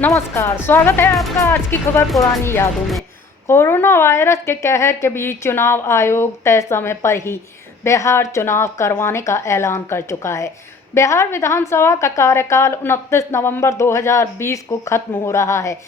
नमस्कार, स्वागत है आपका आज की खबर पुरानी यादों में। कोरोना वायरस के कहर के बीच चुनाव आयोग तय समय पर ही बिहार चुनाव करवाने का ऐलान कर चुका है। बिहार विधानसभा का कार्यकाल 29 नवंबर 2020 को खत्म हो रहा है,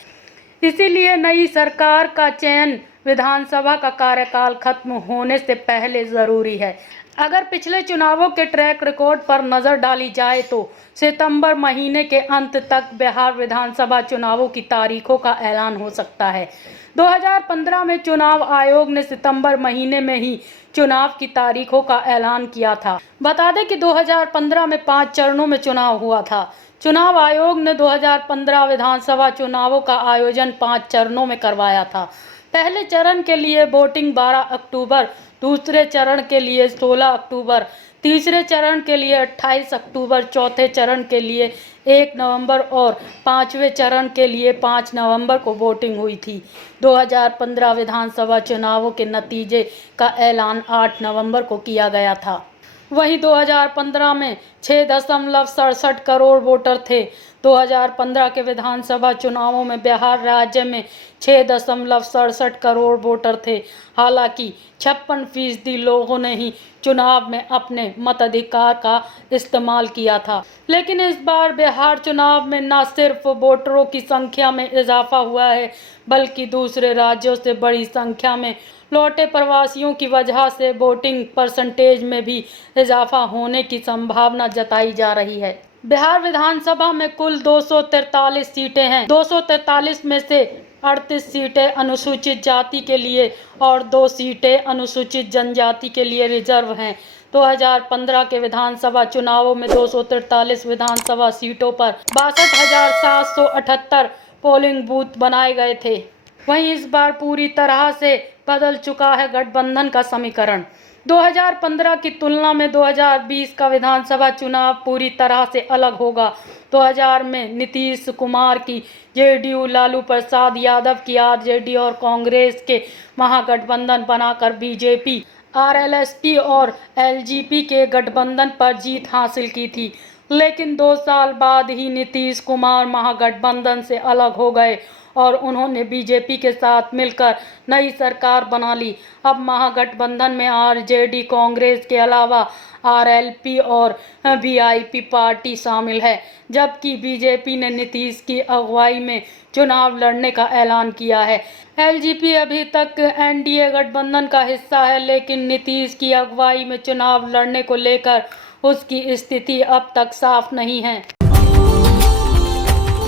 इसीलिए नई सरकार का चयन विधानसभा का कार्यकाल खत्म होने से पहले जरूरी है। अगर पिछले चुनावों के ट्रैक रिकॉर्ड पर नजर डाली जाए तो सितंबर महीने के अंत तक बिहार विधानसभा चुनावों की तारीखों का ऐलान हो सकता है। 2015 में चुनाव आयोग ने सितंबर महीने में ही चुनाव की तारीखों का ऐलान किया था। बता दें कि 2015 में 5 चरणों में चुनाव हुआ था। चुनाव आयोग ने 2015 विधानसभा चुनावों का आयोजन 5 चरणों में करवाया था। पहले चरण के लिए वोटिंग 12 अक्टूबर, दूसरे चरण के लिए 16 अक्टूबर, तीसरे चरण के लिए 28 अक्टूबर, चौथे चरण के लिए 1 नवंबर और पांचवें चरण के लिए 5 नवंबर को वोटिंग हुई थी। 2015 विधानसभा चुनावों के नतीजे का ऐलान 8 नवंबर को किया गया था। वहीं 2015 में 6.67 करोड़ वोटर थे। 2015 के विधानसभा चुनावों में बिहार राज्य में 6.67 करोड़ वोटर थे। हालांकि 56% लोगों ने ही चुनाव में अपने मताधिकार का इस्तेमाल किया था। लेकिन इस बार बिहार चुनाव में न सिर्फ वोटरों की संख्या में इजाफा हुआ है, बल्कि दूसरे राज्यों से बड़ी संख्या में लौटे प्रवासियों की वजह से वोटिंग परसेंटेज में भी इजाफा होने की संभावना जताई जा रही है। बिहार विधानसभा में कुल 243 सीटें हैं। 243 में से 38 सीटें अनुसूचित जाति के लिए और 2 सीटें अनुसूचित जनजाति के लिए रिजर्व हैं। 2015 के विधानसभा चुनावों में 243 विधानसभा सीटों पर 62,778 पोलिंग बूथ बनाए गए थे। वहीं इस बार पूरी तरह से बदल चुका है गठबंधन का समीकरण। 2015 की तुलना में 2020 का विधानसभा चुनाव पूरी तरह से अलग होगा। 2000 में नीतीश कुमार की जेडीयू, लालू प्रसाद यादव की आरजेडी और कांग्रेस के महागठबंधन बनाकर बीजेपी, आरएलएसपी और एलजेपी के गठबंधन पर जीत हासिल की थी। लेकिन 2 साल बाद ही नीतीश कुमार महागठबंधन से अलग हो गए और उन्होंने बीजेपी के साथ मिलकर नई सरकार बना ली। अब महागठबंधन में आरजेडी, कांग्रेस के अलावा आरएलपी और वीआईपी पार्टी शामिल है, जबकि बीजेपी ने नीतीश की अगुवाई में चुनाव लड़ने का ऐलान किया है। एलजेपी अभी तक एनडीए गठबंधन का हिस्सा है, लेकिन नीतीश की अगुवाई में चुनाव लड़ने को लेकर उसकी स्थिति अब तक साफ नहीं है।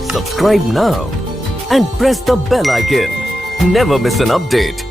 Subscribe now and press the bell icon. Never miss an update.